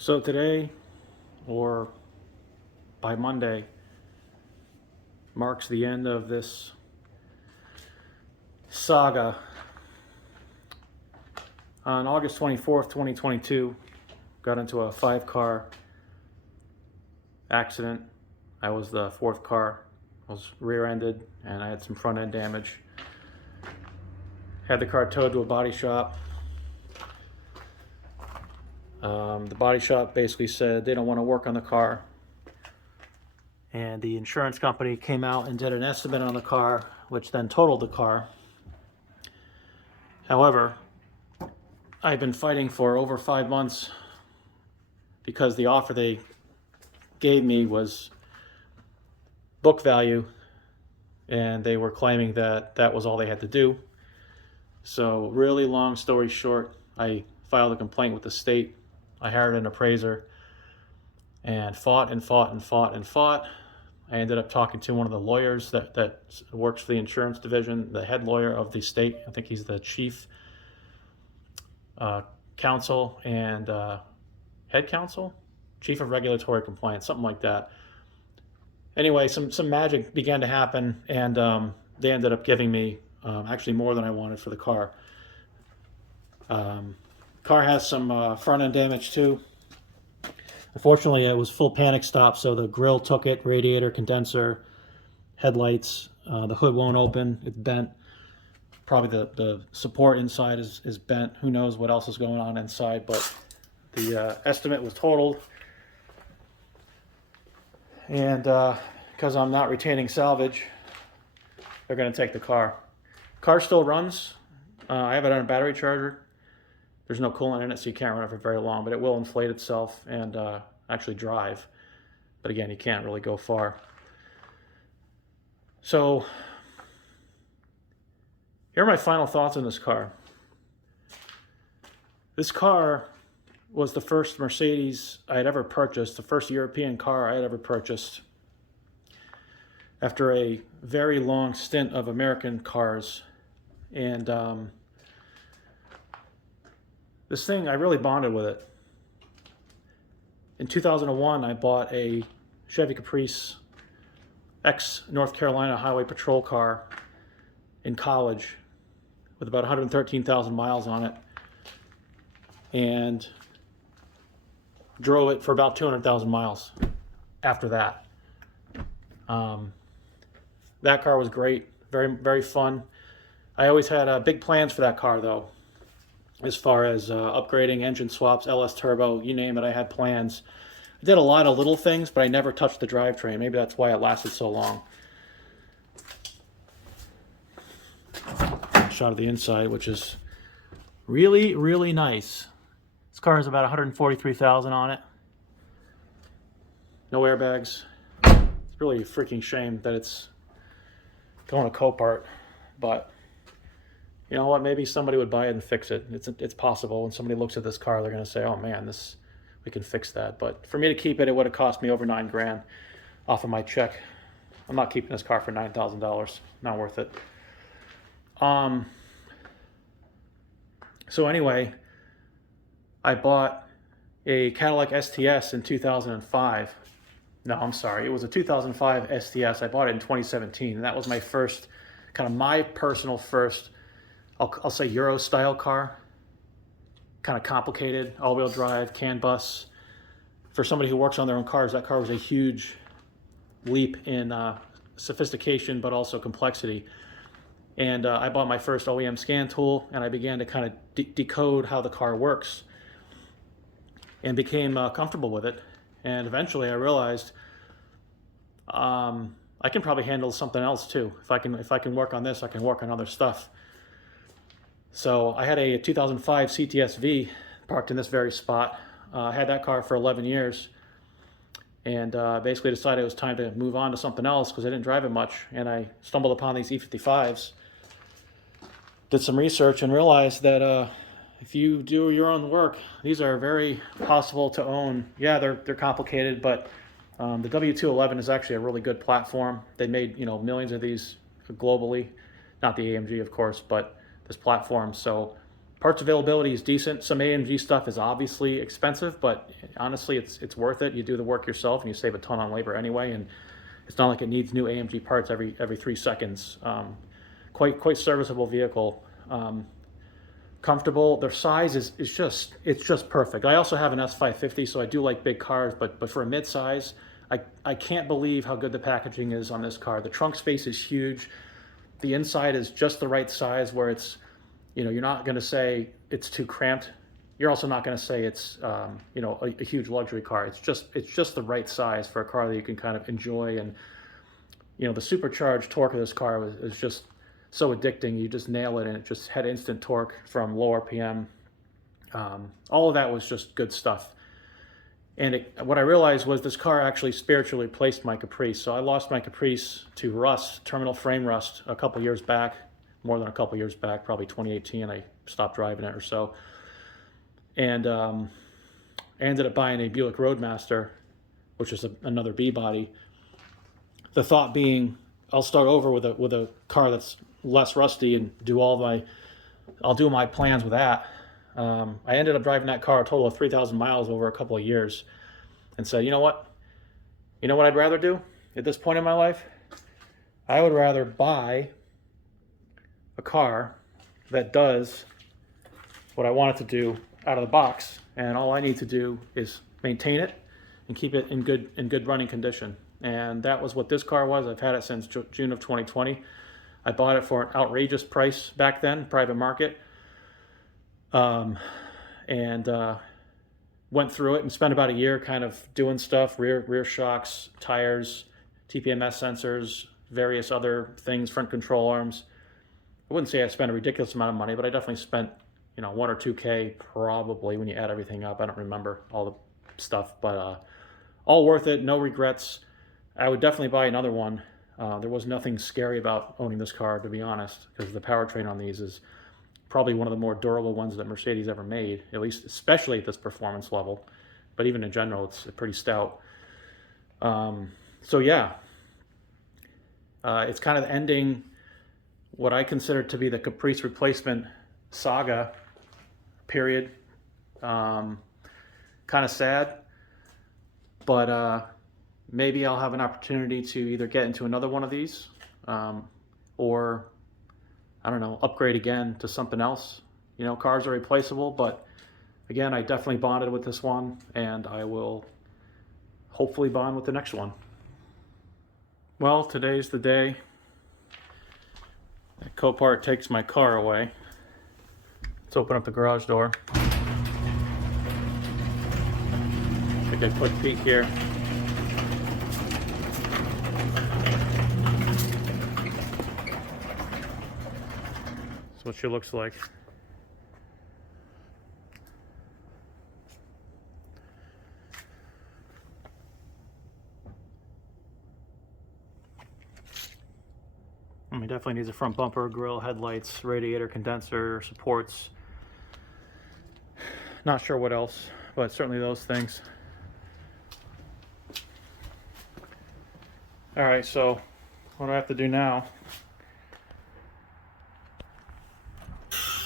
So today, or by Monday, marks the end of this saga. On August 24th, 2022, got into a 5-car accident. I was the 4th car. I was rear-ended and I had some front-end damage. Had the car towed to a body shop. The body shop basically said they don't want to work on the car. And the insurance company came out and did an estimate on the car, which then totaled the car. However, I've been fighting for over 5 months because the offer they gave me was book value, and they were claiming that that was all they had to do. So really long story short, I filed a complaint with the state. I hired an appraiser and fought and fought and fought and fought. I ended up talking to one of the lawyers that works for the insurance division, the head lawyer of the state. I think he's the chief counsel and head counsel, chief of regulatory compliance, something like that. Anyway, some magic began to happen, and they ended up giving me actually more than I wanted for the car. Car has some front end damage too. Unfortunately, it was full panic stop, so the grill took it, radiator, condenser, headlights. The hood won't open, it's bent. Probably the support inside is bent. Who knows what else is going on inside, but the estimate was totaled. And because I'm not retaining salvage, they're going to take the car. Car still runs. I have it on a battery charger. There's no coolant in it, so you can't run it for very long, but it will inflate itself and actually drive. But again, you can't really go far. So here are my final thoughts on this car. This car was the first Mercedes I had ever purchased, the first European car I had ever purchased. After a very long stint of American cars. And this thing, I really bonded with it. In 2001, I bought a Chevy Caprice ex-North Carolina Highway Patrol car in college with about 113,000 miles on it, and drove it for about 200,000 miles after that. That car was great, very, very fun. I always had big plans for that car though, as far as upgrading, engine swaps, LS turbo, you name it, I had plans. I did a lot of little things, but I never touched the drivetrain. Maybe that's why it lasted so long. Shot of the inside, which is really, really nice. This car has about 143,000 on it. No airbags. It's really a freaking shame that it's going to Copart, but you know what? Maybe somebody would buy it and fix it. It's possible. When somebody looks at this car, they're going to say, "Oh man, we can fix that." But for me to keep it, it would have cost me over $9 grand off of my check. I'm not keeping this car for $9,000. Not worth it. So anyway, I bought a Cadillac STS in 2005. No, I'm sorry. It was a 2005 STS. I bought it in 2017, and that was my first, kind of my personal first, I'll say Euro style car. Kind of complicated, all-wheel drive, CAN bus. For somebody who works on their own cars, that car was a huge leap in sophistication, but also complexity. And I bought my first OEM scan tool, and I began to kind of decode how the car works, and became comfortable with it. And eventually I realized I can probably handle something else too. If I can work on this, I can work on other stuff. So I had a 2005 CTS-V parked in this very spot. I had that car for 11 years, and basically decided it was time to move on to something else because I didn't drive it much. And I stumbled upon these E55s, did some research, and realized that if you do your own work, these are very possible to own. Yeah, they're complicated, but the W211 is actually a really good platform. They made millions of these globally, not the AMG of course, but this platform. So Parts availability is decent. Some AMG stuff is obviously expensive, but honestly, it's worth it. You do the work yourself, and you save a ton on labor anyway. And it's not like it needs new AMG parts every 3 seconds. Quite serviceable vehicle. Comfortable. Their size is just perfect. I also have an S550, so I do like big cars, but for a mid-size, I can't believe how good the packaging is on this car. The trunk space is huge. The inside is just the right size where it's, you know, you're not going to say it's too cramped. You're also not going to say it's, you know, a huge luxury car. It's just the right size for a car that you can kind of enjoy. And, you know, the supercharged torque of this car is just so addicting. You just nail it, and it just had instant torque from low RPM. All of that was just good stuff. And what I realized was this car actually spiritually replaced my Caprice. So I lost my Caprice to rust, terminal frame rust, a couple years back, more than a couple years back, probably 2018. I stopped driving it or so. And I ended up buying a Buick Roadmaster, which is another B body. The thought being, I'll start over with a car that's less rusty and I'll do my plans with that. I ended up driving that car a total of 3,000 miles over a couple of years, and said, you know what I'd rather do at this point in my life? I would rather buy a car that does what I want it to do out of the box, and all I need to do is maintain it and keep it in good running condition. And that was what this car was. I've had it since June of 2020. I bought it for an outrageous price back then, private market. Went through it and spent about a year kind of doing stuff, rear shocks, tires, TPMS sensors, various other things, front control arms. I wouldn't say I spent a ridiculous amount of money, but I definitely spent, you know, 1 or 2K probably when you add everything up. I don't remember all the stuff, but all worth it, no regrets. I would definitely buy another one. There was nothing scary about owning this car, to be honest, because the powertrain on these is probably one of the more durable ones that Mercedes ever made, at least especially at this performance level. But even in general, it's pretty stout. So yeah, it's kind of ending what I consider to be the Caprice replacement saga period. Kind of sad, but maybe I'll have an opportunity to either get into another one of these or, I don't know, upgrade again to something else. You know, cars are replaceable, but again, I definitely bonded with this one, and I will hopefully bond with the next one. Well, today's the day that Copart takes my car away. Let's open up the garage door. Take a quick peek here. That's what she looks like. I mean, definitely needs a front bumper, grille, headlights, radiator, condenser, supports. Not sure what else, but certainly those things. All right, so what do I have to do now?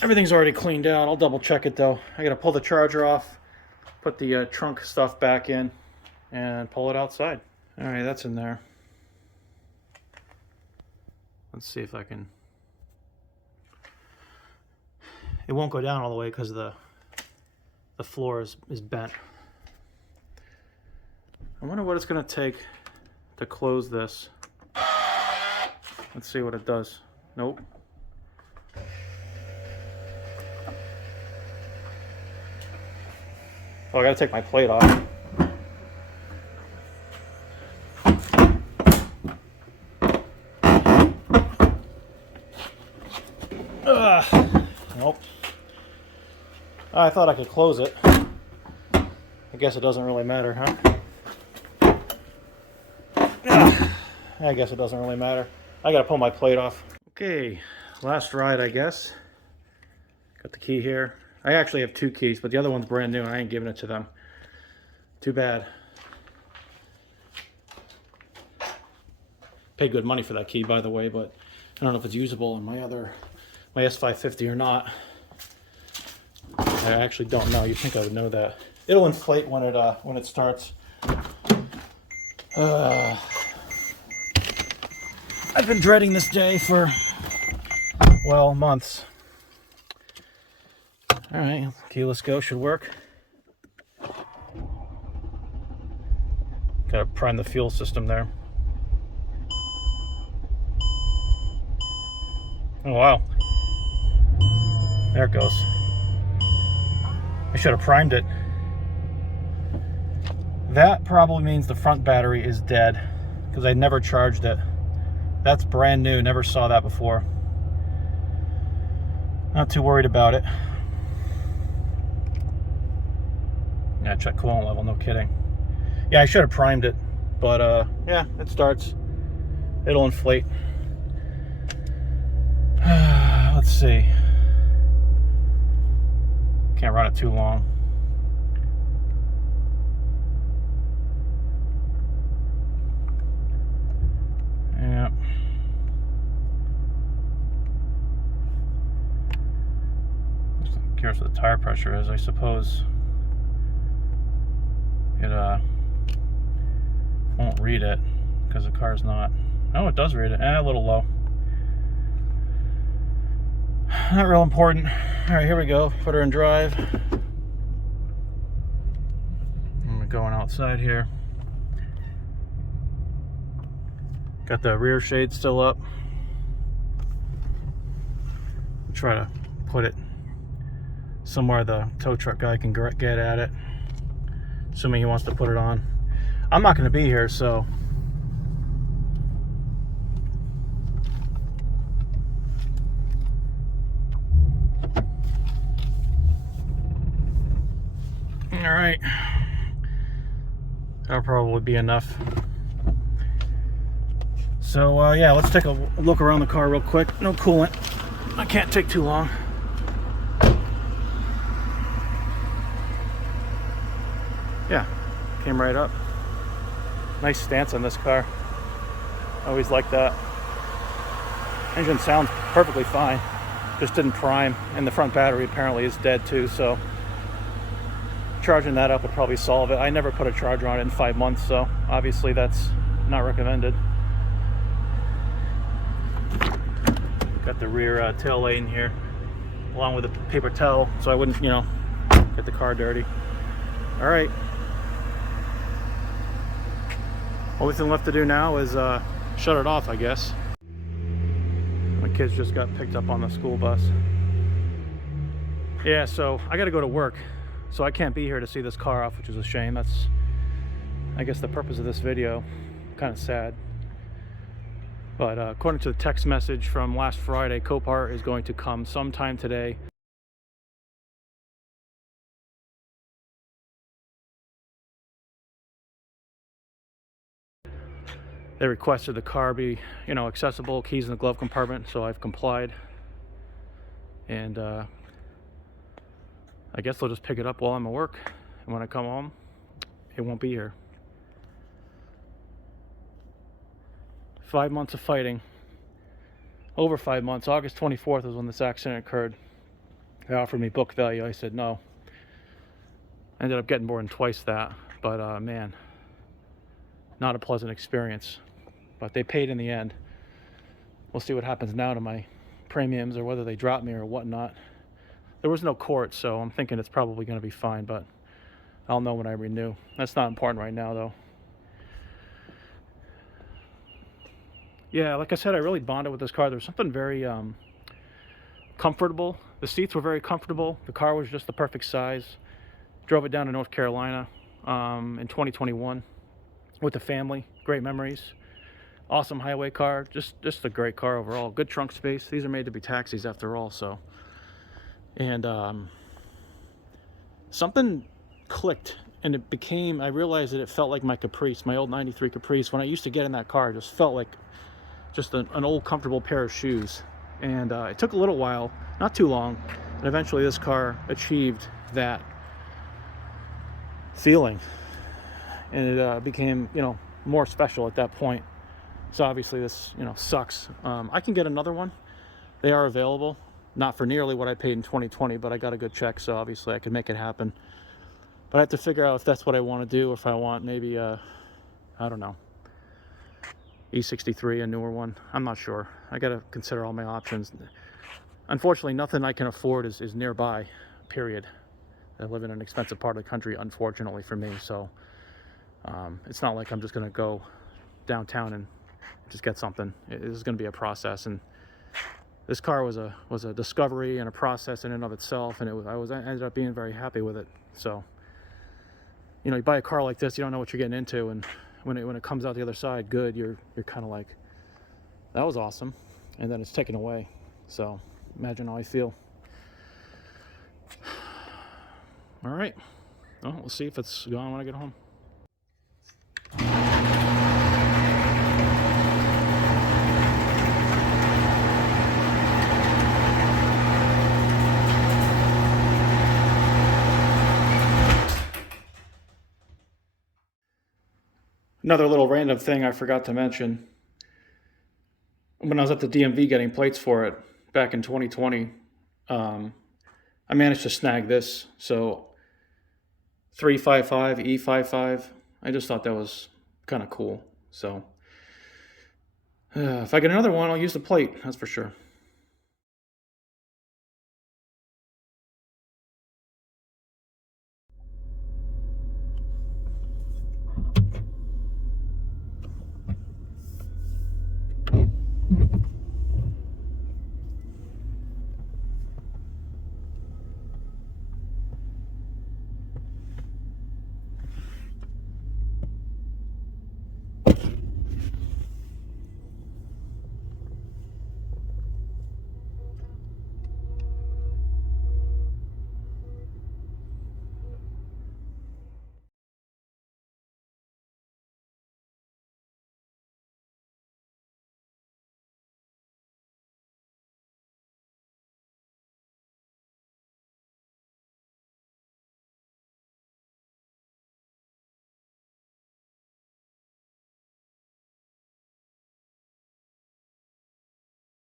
Everything's already cleaned out. I'll double check it though. I gotta pull the charger off, put the trunk stuff back in, and pull it outside. All right, that's in there. Let's see if I can. It won't go down all the way because the floor is bent. I wonder what it's going to take to close this. Let's see what it does. Nope. Oh, I got to take my plate off. Nope. I thought I could close it. I guess it doesn't really matter, huh? I guess it doesn't really matter. I gotta pull my plate off. Okay, last ride, I guess. Got the key here. I actually have 2 keys, but the other one's brand new and I ain't giving it to them. Too bad. Paid good money for that key, by the way, but I don't know if it's usable on my S550 or not. I actually don't know. You'd think I would know that. It'll inflate when it starts. I've been dreading this day for, well, months. All right, keyless go should work. Gotta prime the fuel system there. Oh wow, there it goes. I should have primed it. That probably means the front battery is dead because I never charged it. That's brand new, never saw that before. Not too worried about it. Yeah, check coolant level, no kidding. Yeah, I should have primed it, but yeah, it starts. It'll inflate. Let's see. Can't run it too long. Yeah. I'm curious what the tire pressure is. I suppose it won't read it because the car's not. Oh, it does read it. A little low. Not real important. All right, here we go. Put her in drive. I'm going outside here. Got the rear shade still up. Try to put it somewhere the tow truck guy can get at it, assuming he wants to put it on. I'm not going to be here, so all right, that'll probably be enough. So yeah, let's take a look around the car real quick. No coolant. I can't take too long. Yeah, came right up. Nice stance on this car. Always like that. Engine sounds perfectly fine. Just didn't prime, and the front battery apparently is dead too, so charging that up would probably solve it. I never put a charger on it in 5 months, so obviously that's not recommended. Got the rear tail light in here, along with a paper towel, so I wouldn't, get the car dirty. All right. Only thing left to do now is shut it off, I guess. My kids just got picked up on the school bus. Yeah, so I got to go to work, so I can't be here to see this car off, which is a shame. That's, I guess, the purpose of this video. Kind of sad. But according to the text message from last Friday, Copart is going to come sometime today. They requested the car be, accessible, keys in the glove compartment, so I've complied. And I guess they'll just pick it up while I'm at work. And when I come home, it won't be here. 5 months of fighting. Over 5 months. August 24th was when this accident occurred. They offered me book value. I said no. I ended up getting more than twice that. But man, not a pleasant experience. But they paid in the end. We'll see what happens now to my premiums, or whether they drop me or whatnot. There was no court, so I'm thinking it's probably going to be fine, but I'll know when I renew. That's not important right now, though. Yeah, like I said, I really bonded with this car. There's something very comfortable. The seats were very comfortable. The car was just the perfect size. Drove it down to North Carolina in 2021 with the family. Great memories. Awesome highway car. Just a great car overall. Good trunk space. These are made to be taxis after all, so. And something clicked, and it became, I realized that it felt like my Caprice, my old 93 Caprice. When I used to get in that car, it just felt like just an old comfortable pair of shoes. And it took a little while, not too long, and eventually this car achieved that feeling, and it became more special at that point. So obviously this sucks. I can get another one. They are available. Not for nearly what I paid in 2020, but I got a good check, so obviously I could make it happen. But I have to figure out if that's what I want to do, if I want maybe, I don't know, E63, a newer one. I'm not sure. I got to consider all my options. Unfortunately, nothing I can afford is nearby, period. I live in an expensive part of the country, unfortunately for me, so it's not like I'm just going to go downtown and just get something. This is going to be a process, and this car was a discovery and a process in and of itself, and I ended up being very happy with it. So, you know, you buy a car like this, you don't know what you're getting into, and when it comes out the other side good, you're kind of like, that was awesome, and then it's taken away. So imagine how I feel. All right, well, we'll see if it's gone when I get home. Another little random thing I forgot to mention. When I was at the DMV getting plates for it back in 2020, I managed to snag this. So 355, E55. I just thought that was kind of cool. So if I get another one, I'll use the plate, that's for sure.